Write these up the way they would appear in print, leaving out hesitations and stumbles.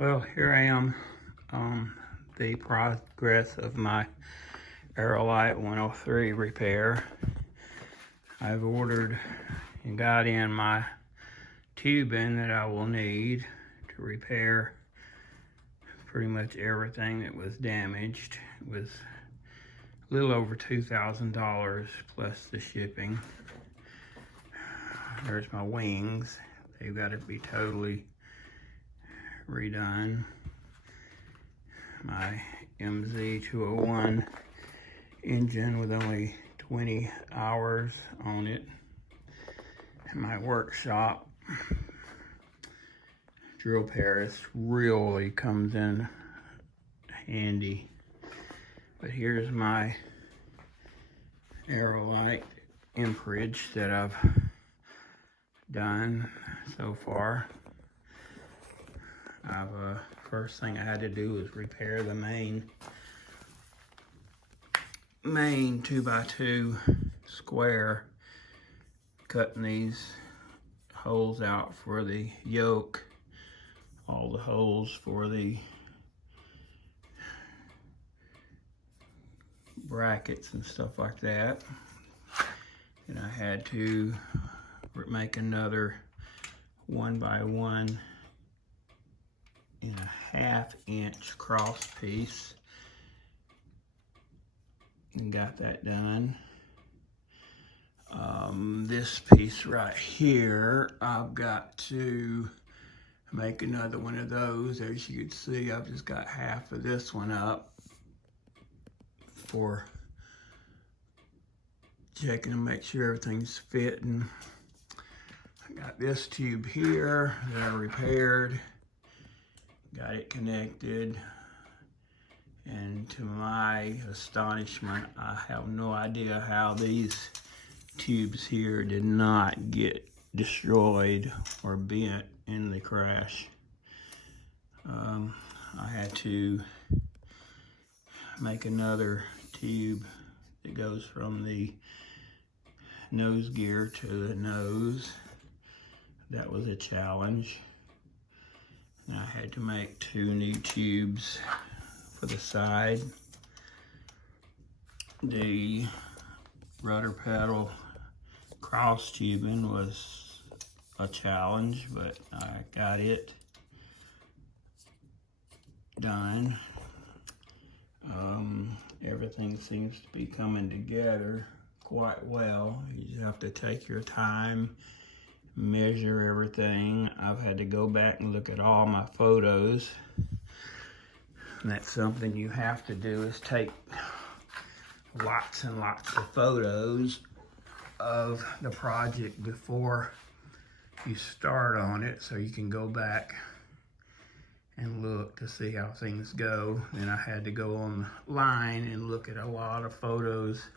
Well, here I am on the progress of my Aerolite 103 repair. I've ordered and got in my tubing that I will need to repair pretty much everything that was damaged. It was a little over $2,000 plus the shipping. There's my wings. They've got to be totally redone. My MZ201 engine with only 20 hours on it. And my workshop drill press really comes in handy. But here's my Aerolite amperage that I've done so far. First thing I had to do was repair the main 2x2 square, cutting these holes out for the yoke, all the holes for the brackets and stuff like that. And I had to make another 1x1 and a 1/2 inch cross piece, and got that done. This piece right here, I've got to make another one of those. As you can see, I've just got half of this one up for checking to make sure everything's fitting. I got this tube here that I repaired, got it connected, and to my astonishment, I have no idea how these tubes here did not get destroyed or bent in the crash. I had to make another tube that goes from the nose gear to the nose. That was a challenge. And I had to make 2 new tubes for the side. The rudder pedal cross tubing was a challenge, but I got it done. Everything seems to be coming together quite well. You just have to take your time, measure everything. I've had to go back and look at all my photos. And that's something you have to do, is take lots and lots of photos of the project before you start on it, so you can go back and look to see how things go. And I had to go online and look at a lot of photos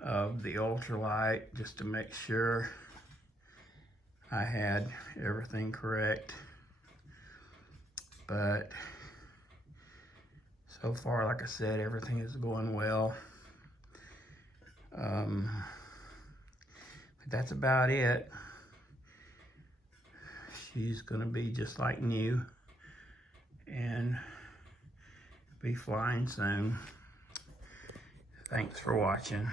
of the ultralight just to make sure I had everything correct. But so far, like I said, everything is going well. But that's about it. She's gonna be just like new and be flying soon. Thanks for watching.